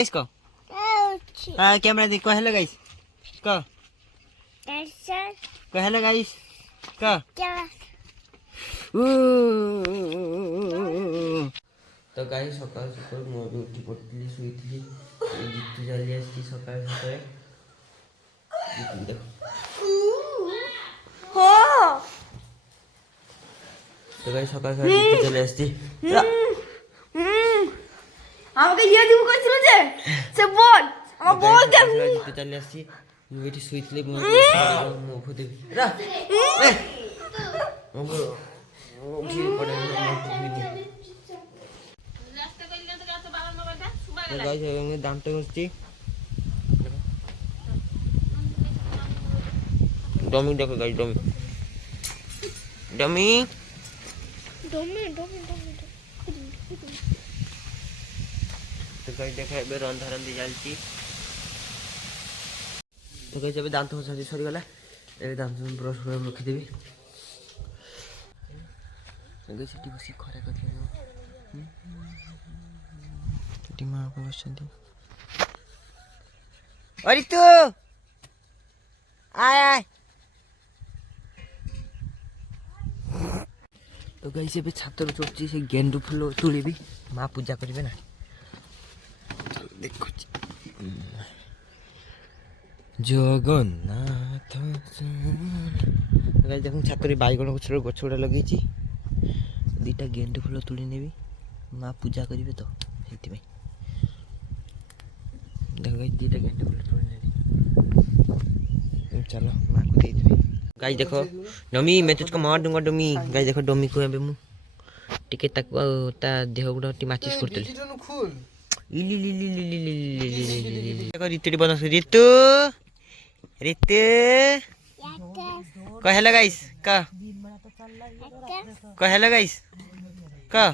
इसको हाँ कैमरा देखो हेलो गाइस को हेलो गाइस को तो गाइस सकाल सकाल मु भी उठी पड़ती शुईली जितु चली आसी सकाल सकाल तो गाइस सकाल सकाल जितु चली आसी আমাকে ইয়ে দিব কইছিল যে সে বল আমার বল দে জিতু চলি আসি মু এটি শুইতলি মু মুখ দেবি রা মু উঠি পড়ে রাস্তা কইলে তো গাছ বাগান মোবাইলটা সুবা গেল গাইস এর দামটা হচ্ছে ডমি দেখো গাইস ডমি ডমি ডমি ডমি ডমি तो गाइस देखा ए रंधा रंधी चलती तो गाइस ए दांत सरी सरी गला ए दांत ब्रश कर रखी देबी गाइस एटी बसी खरा कर दियो एटी मां को बसंती अरे तू आय आय तो गाइस ए छातर चढ़ची से गेंडू फूल तुलिबी मां पूजा करिवे ना देखो जगन्नाथ देख छातर बैगण गचर गछ गुड़ा लगे दीटा गेंडू फूल तुली नेबी माँ पूजा करेंगे तो से देख दीटा गेंडू फूल तुली नेबी चलो माँ को दे देबी गाइस देखो डमी मैं तुझको मार दूंगा डमी गाइस देखो डमी को एबे मु टिके तक ता देह गुडा टी माचिस करतली देखो रितु बना रितु रितु कह हेलो गाइस कह हेलो गाइस कह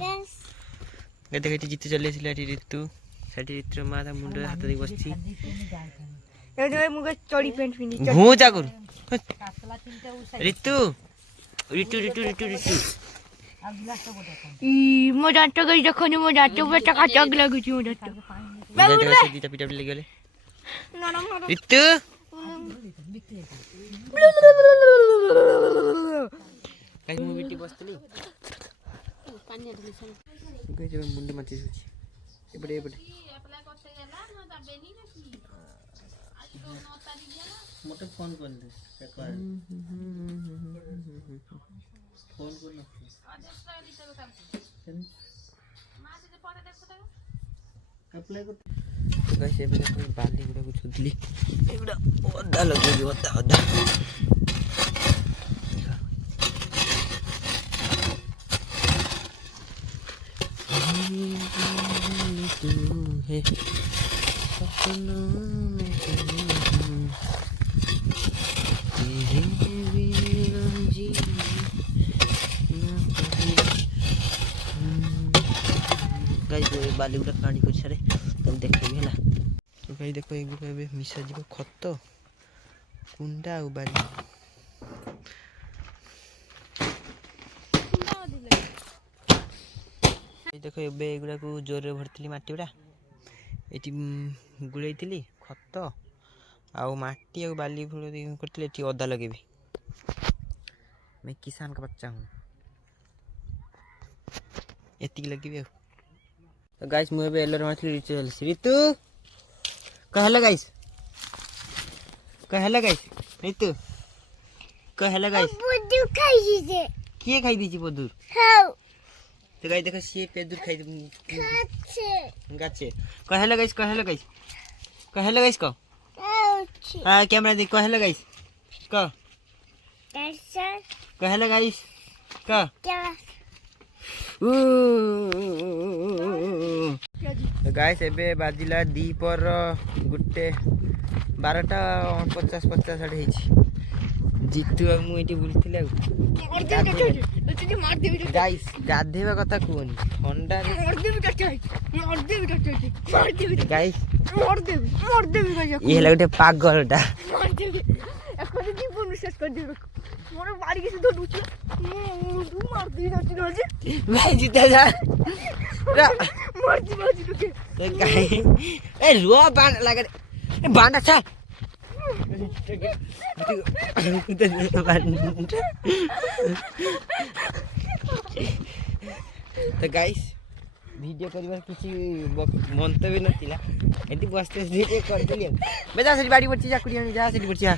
देखो जितु चले आसिला रितु साडी रितु मां ता मुंड हाथ दे बसची ए जो मुगे चोड़ी पैंट पिनी घू जा कर रितु रितु रितु रितु रितु मो दांत गई देखनी मो दांत पे टका टक लागुची मो दांत दीटा पिटा ले गेले रितु काई मु बिटी बसतली पानी दिसन गई जे मुंड माची सुची एबडे एबडे अप्लाई करते गेला न जाबेनी ना की आज तो 9 तारीख गेला मोटे फोन कर दे एकबार फोन कर ना आज एक्स्ट्रा दिते काम मां से पता देखो त अप्लाई कर तो गाइस एबे देखो बाली गुडा को छुदली एबडा ओदा लगे ओदा ओदा तू है सपनों में तेरे बिना जी गाइस बाली गुडा काणी को छरे तुम देखबी हला तो गाइस देखो एक गुडा बे मिसा जीव खत कुंडा आ बाली देखो एबे एगुड़ा को जोर भरती माटी गुड़ा ये गुड़े खत आउ माटी आ बाली फूल करती अदा लगे मैं किसान का बच्चा हूँ एति लगे तो गाइस मुझे एलर मारती रितु रितु कहला गाइस रितु कहला गाइस किए खाई दीची बदूर तो गाइस देखो सी पेदूर खाई गाचे कहला गाइस को हां कैमरा देख कहला गाइस को कहला गाइस को तो गाइस एबे बाजिला दीपर गुटे 12:50 आड़े जितु मु एटी बुलथिले गाइस गाधेबा कथा कहनी ठंडा गाइस ये गोटे पागलटा ମୋର ବାଡି କିଛି ଧରୁଛି ମୁଁ ମାରଦି ଧରୁଛି ଧରୁଛି ଭାଇ ଜିତା ଯା ମରଜି ମରଜି ଲୁକେ ଏ କାଇ ଏ ରୁଆ ବାଣ୍ଡ ଲାଗେ ଏ ବାଣ୍ଡ ଛା तो गाइस वीडियो करिवार किसी मंतव्य नथिला एति बसते वीडियो कर देली बेजा से बाड़ी बच्ची जा कुड़ी जा से बच्ची जा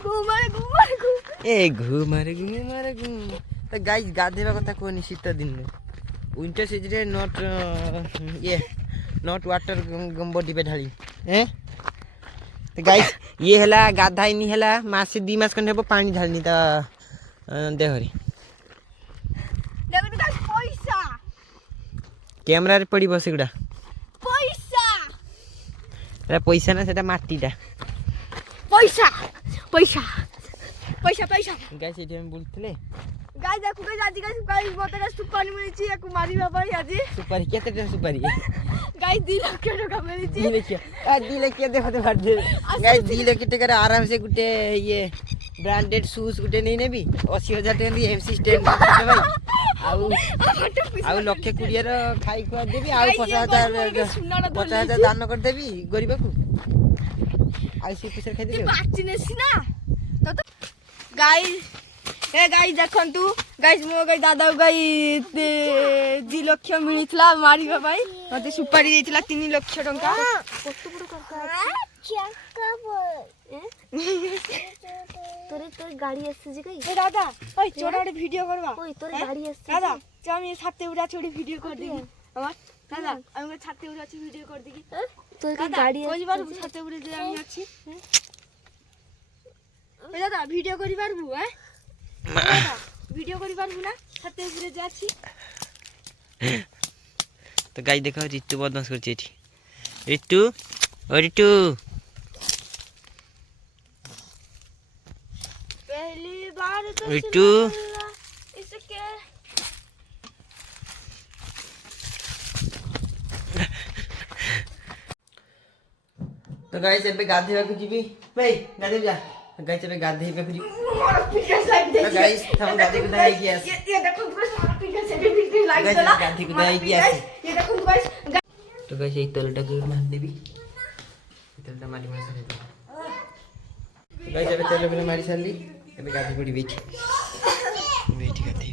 घुमारे तो गाइस गाधेबा कथा कोनी शीत दिन में विंटर सीजन रे नॉट वाटर बॉडी पे ढाली हैं तो गाइस ये हला गाधा इनी हला मास से 2 मास खंड हेबो पानी ढालनी त देहरी देखो तो गाइस पैसा कैमरा रे पड़ी बस गुडा पैसा रे पैसा ना सेटा माटीटा पैसा पैसा पैसा पैसा गाइस एठी हम बोलथले गाइस देखो गाइस आज गाइस मते गाइस सुपारी मिलिछि याकू मारिबा भाई आज सुपारी केते टा सुपारी गाइस 2 लाख टका मिलिछि 2 लाख 2 लाख के देखो तो भाट दे गाइस 2 लाख टका रे आराम से गुटे ये ब्रांडेड शूज गुटे नहीं नेबी 80000 टका दी एमसी स्टैंड भाई आउ लक्ष्य कुड़ियर खाई खुआ देबी आउ 50000 दान कर देबी गरीब को आउ सी पैसा खाई देबी बाचिनेसी ना तो गाइस ए गाइस देखंतु गाइस मो गाइस दादा गाइस 2 लाख मिलितला मारिबा भाई मते सुपारी देतिला 3 लाख टका कत्तो बड़ टका चक्का बोल तोर गाड़ी आसी गई ए दादा ओय चोराडे वीडियो करबा ओय तोर गाड़ी आसी दादा हम ये छाते उड़ा छोड़ी वीडियो कर देगी हमर दादा हम छाते उड़ा छी वीडियो कर देगी तोर गाड़ी कोई बार छाते उड़े जे আমি আছি ए दादा वीडियो करि पारबू हैं वीडियो करि पारबू ना छाते उड़े जाछि तो गाइस देखो रितु बदमाश करछि एठी रितु ओ रितु पहली बार तो रितु इसके तो गाइस एबे गाधेबा को जीबी भाई गाधे जा गाइस एबे गाधेबा को जीबी तो गाइस हम गाधे को दाई गया ये देखो गाइस हमारा पीछे से भी लाइक चला गाधे को दाई गया ये देखो गाइस तो गाइस एक तलटा को मार देबी तलटा मारी मार सारे गाइस एबे तेल पे मारी सारली एबे गाधे पड़ी बेठी गाधे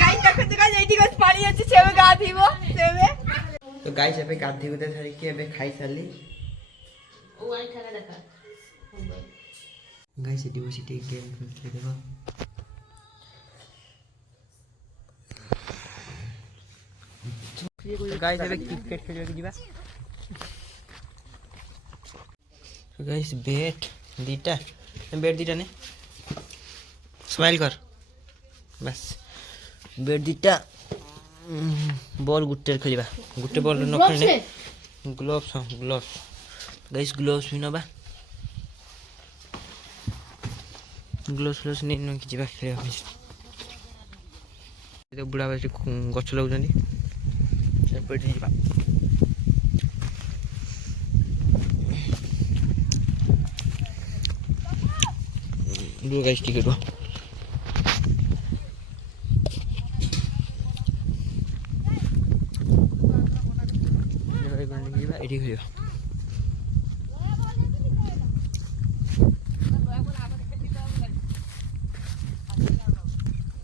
गाइस देखो तो गाइस एटी गाइस पानी আছে সেবে গাধিব সেবে तो गाइस एबे गाधे को सारी के एबे खाई सारली ओ आई खाना देखा गाइस एटी बसी टे गेम खेलते देखो तो गाइस एबे क्रिकेट खेलबे के जीवा तो गाइस बैट दीटा ने स्माइल कर बस बैट दीटा बॉल गुट्टे खेलबा गुट्टे बॉल न खेलने ग्लोव्स गाइस ग्लोव्स भी नबा ग्लोव्स नहीं न कि जीवा खेलबा तो बुढ़ा बासी गछ लगुचंदी सेपट जीवा दो गाइस टिकट बा एडी खेलियो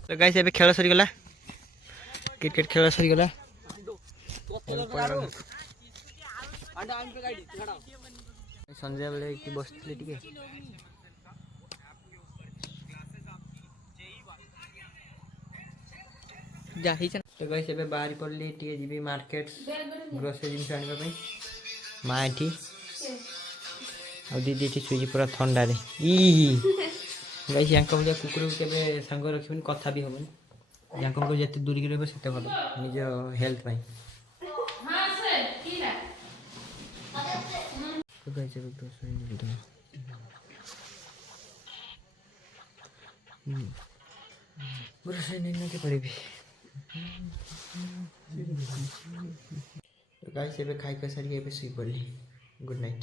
तो गाइस एबे खेल सरी गला क्रिकेट खेल सरी गला संजय बेले एक बसले टिके जाही तो गाइस एबे बाहरी पड़ली टिके जीबी मार्केट ग्रोसरी जिनिस आनिबा पई मा एठी आ दीदी एठी सुजी पूरा ठंडा रे ई गाइस यांको बलिया कुकुर केबे संग रखिबन कथा भी होबन यांको को जते दूरी के रहबो सेते भलो निज हेल्थ पई हां सर कीरा तो गाइस एबे ग्रोसरी नहीं दो ग्रोसरी नहीं के पड़ेबी तो गाइस एबे खाई के सारी एबे सुई पड़ली गुड नाइट।